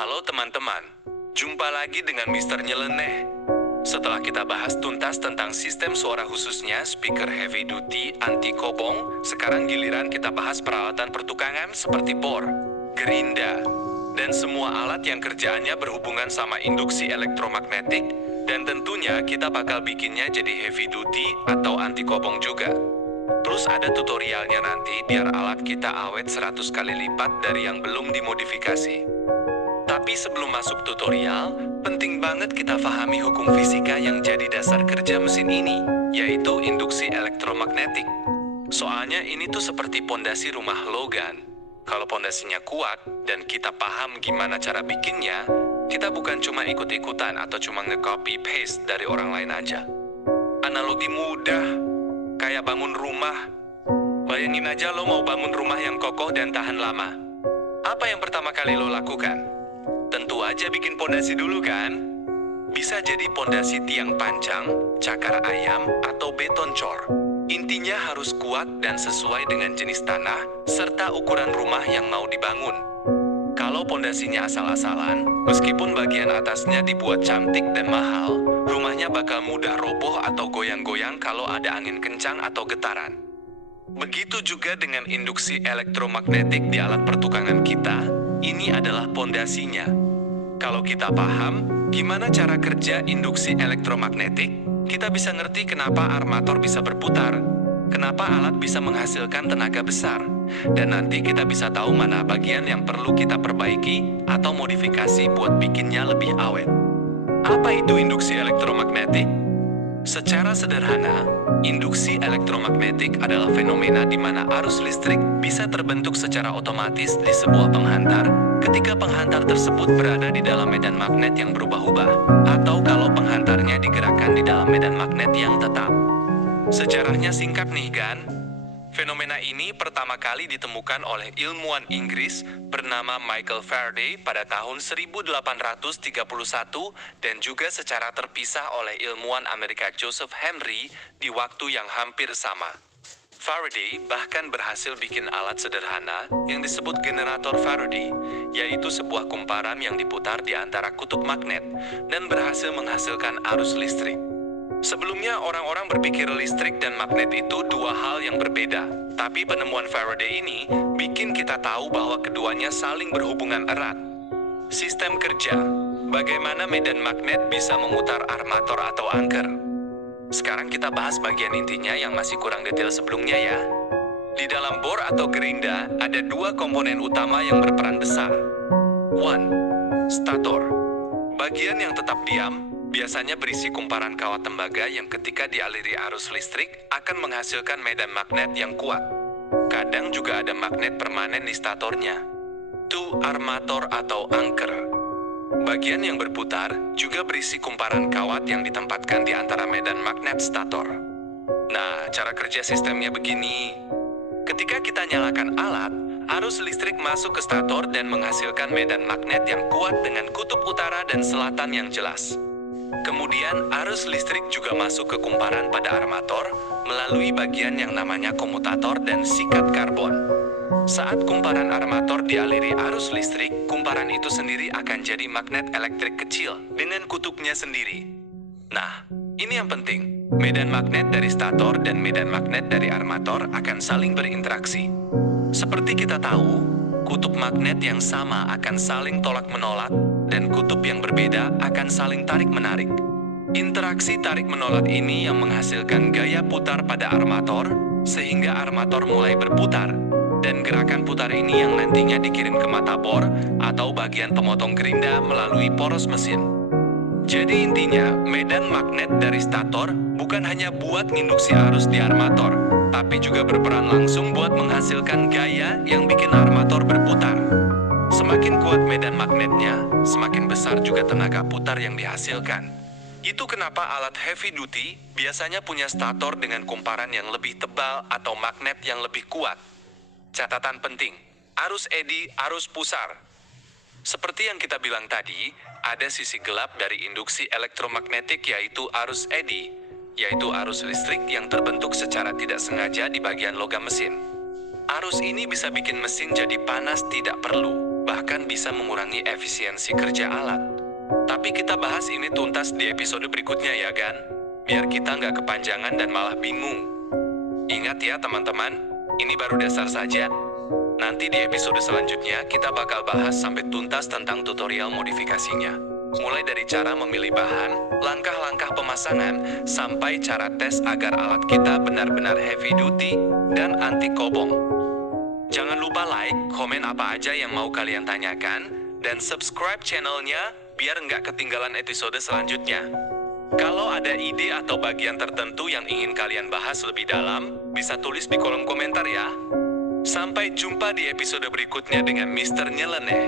Halo teman-teman, jumpa lagi dengan Mister Nyeleneh. Setelah kita bahas tuntas tentang sistem suara khususnya speaker heavy duty anti kobong, sekarang giliran kita bahas peralatan pertukangan seperti bor, gerinda, dan semua alat yang kerjaannya berhubungan sama induksi elektromagnetik, dan tentunya kita bakal bikinnya jadi heavy duty atau anti kobong juga. Terus ada tutorialnya nanti biar alat kita awet 100 kali lipat dari yang belum dimodifikasi. Tapi sebelum masuk tutorial, penting banget kita pahami hukum fisika yang jadi dasar kerja mesin ini, yaitu induksi elektromagnetik. Soalnya ini tuh seperti pondasi rumah Logan. Kalau pondasinya kuat dan kita paham gimana cara bikinnya, kita bukan cuma ikut-ikutan atau cuma nge-copy paste dari orang lain aja. Analogi mudah, kayak bangun rumah. Bayangin aja lo mau bangun rumah yang kokoh dan tahan lama. Apa yang pertama kali lo lakukan? Tentu aja bikin pondasi dulu kan? Bisa jadi pondasi tiang panjang, cakar ayam, atau beton cor. Intinya harus kuat dan sesuai dengan jenis tanah, serta ukuran rumah yang mau dibangun. Kalau pondasinya asal-asalan, meskipun bagian atasnya dibuat cantik dan mahal, rumahnya bakal mudah roboh atau goyang-goyang kalau ada angin kencang atau getaran. Begitu juga dengan induksi elektromagnetik di alat pertukangan kita, ini adalah pondasinya. Kalau kita paham gimana cara kerja induksi elektromagnetik, kita bisa ngerti kenapa armator bisa berputar, kenapa alat bisa menghasilkan tenaga besar, dan nanti kita bisa tahu mana bagian yang perlu kita perbaiki atau modifikasi buat bikinnya lebih awet. Apa itu induksi elektromagnetik? Secara sederhana, induksi elektromagnetik adalah fenomena di mana arus listrik bisa terbentuk secara otomatis di sebuah penghantar ketika penghantar tersebut berada di dalam medan magnet yang berubah-ubah, atau kalau penghantarnya digerakkan di dalam medan magnet yang tetap. Sejarahnya singkat nih kan? Fenomena ini pertama kali ditemukan oleh ilmuwan Inggris bernama Michael Faraday pada tahun 1831 dan juga secara terpisah oleh ilmuwan Amerika Joseph Henry di waktu yang hampir sama. Faraday bahkan berhasil bikin alat sederhana yang disebut generator Faraday, yaitu sebuah kumparan yang diputar di antara kutub magnet dan berhasil menghasilkan arus listrik. Sebelumnya orang-orang berpikir listrik dan magnet itu dua hal yang berbeda, tapi penemuan Faraday ini bikin kita tahu bahwa keduanya saling berhubungan erat. Sistem kerja, bagaimana medan magnet bisa memutar armator atau anker. Sekarang kita bahas bagian intinya yang masih kurang detail sebelumnya ya. Di dalam bor atau gerinda ada dua komponen utama yang berperan besar. 1. Stator. Bagian yang tetap diam biasanya berisi kumparan kawat tembaga yang ketika dialiri arus listrik akan menghasilkan medan magnet yang kuat. Kadang juga ada magnet permanen di statornya. 2. Armator atau anker. Bagian yang berputar juga berisi kumparan kawat yang ditempatkan di antara medan magnet stator. Nah, cara kerja sistemnya begini. Ketika kita nyalakan alat, arus listrik masuk ke stator dan menghasilkan medan magnet yang kuat dengan kutub utara dan selatan yang jelas. Kemudian arus listrik juga masuk ke kumparan pada armator melalui bagian yang namanya komutator dan sikat karbon. Saat kumparan armator dialiri arus listrik, kumparan itu sendiri akan jadi magnet elektrik kecil dengan kutubnya sendiri. Nah, ini yang penting. Medan magnet dari stator dan medan magnet dari armator akan saling berinteraksi. Seperti kita tahu, kutub magnet yang sama akan saling tolak-menolak dan kutub yang berbeda akan saling tarik-menarik. Interaksi tarik-menolak ini yang menghasilkan gaya putar pada armator, sehingga armator mulai berputar, dan gerakan putar ini yang nantinya dikirim ke mata bor atau bagian pemotong gerinda melalui poros mesin. Jadi intinya, medan magnet dari stator bukan hanya buat nginduksi arus di armator, tapi juga berperan langsung buat menghasilkan gaya yang bikin armator berputar. Semakin kuat medan magnetnya, semakin besar juga tenaga putar yang dihasilkan. Itu kenapa alat heavy duty biasanya punya stator dengan kumparan yang lebih tebal atau magnet yang lebih kuat. Catatan penting, arus eddy, arus pusar. Seperti yang kita bilang tadi, ada sisi gelap dari induksi elektromagnetik yaitu arus eddy, yaitu arus listrik yang terbentuk secara tidak sengaja di bagian logam mesin. Arus ini bisa bikin mesin jadi panas tidak perlu. bahkan bisa mengurangi efisiensi kerja alat. Tapi kita bahas ini tuntas di episode berikutnya ya kan? Biar kita nggak kepanjangan dan malah bingung. Ingat ya teman-teman, ini baru dasar saja. Nanti di episode selanjutnya kita bakal bahas sampai tuntas tentang tutorial modifikasinya. Mulai dari cara memilih bahan, langkah-langkah pemasangan, sampai cara tes agar alat kita benar-benar heavy duty dan anti kobong. Jangan lupa like, komen apa aja yang mau kalian tanyakan, dan subscribe channelnya biar nggak ketinggalan episode selanjutnya. Kalau ada ide atau bagian tertentu yang ingin kalian bahas lebih dalam, bisa tulis di kolom komentar ya. Sampai jumpa di episode berikutnya dengan Mr. Nyeleneh.